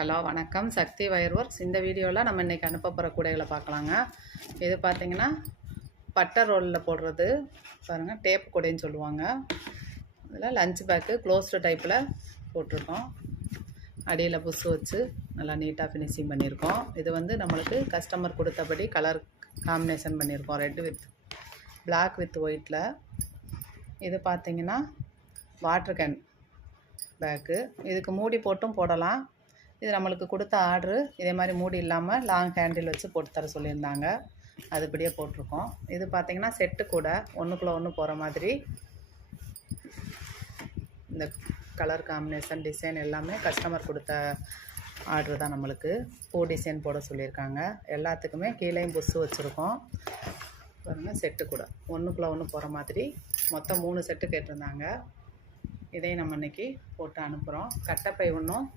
Hello வணக்கம், சக்தி wire works. இந்த வீடியோவில் நம்ம இன்றைக்கி அனுப்ப போகிற கூடைகளை பார்க்கலாங்க. இது பார்த்திங்கன்னா பட்டை ரோலில் போடுறது பாருங்கள், டேப் கூடைன்னு சொல்லுவாங்க. இதில் லஞ்ச் பேக்கு க்ளோஸ்டு டைப்பில் போட்டிருக்கோம். அடியில் புஷ் வச்சு நல்லா நீட்டாக ஃபினிஷிங் பண்ணியிருக்கோம். இது வந்து நம்மளுக்கு கஸ்டமர் கொடுத்தபடி கலர் காம்பினேஷன் பண்ணியிருக்கோம், ரெட் வித் பிளாக் வித் ஒயிட்டில். இது பார்த்திங்கன்னா வாட்டர் கேன் பேக்கு. இதுக்கு மூடி போட்டும் போடலாம். இது நம்மளுக்கு கொடுத்த ஆர்டரு இதே மாதிரி மூடி இல்லாமல் லாங் ஹேண்டில் வச்சு போட்டு தர சொல்லியிருந்தாங்க. அதுபடியே போட்டிருக்கோம். இது பார்த்திங்கன்னா செட்டு கூட ஒன்றுக்குள்ளே ஒன்று போகிற மாதிரி இந்த கலர் காம்பினேஷன் டிசைன் எல்லாமே கஸ்டமர் கொடுத்த ஆர்டரு தான். நம்மளுக்கு பூ டிசைன் போட சொல்லியிருக்காங்க. எல்லாத்துக்குமே கீழேயும் புஷ் வச்சுருக்கோம். பாருங்கள், செட்டு கூட ஒன்றுக்குள்ளே ஒன்று போகிற மாதிரி மொத்தம் 3 செட்டு கேட்டிருந்தாங்க. இதையும் நம்ம இன்றைக்கி போட்டு அனுப்புகிறோம். கட்டைப்பை ஒன்றும்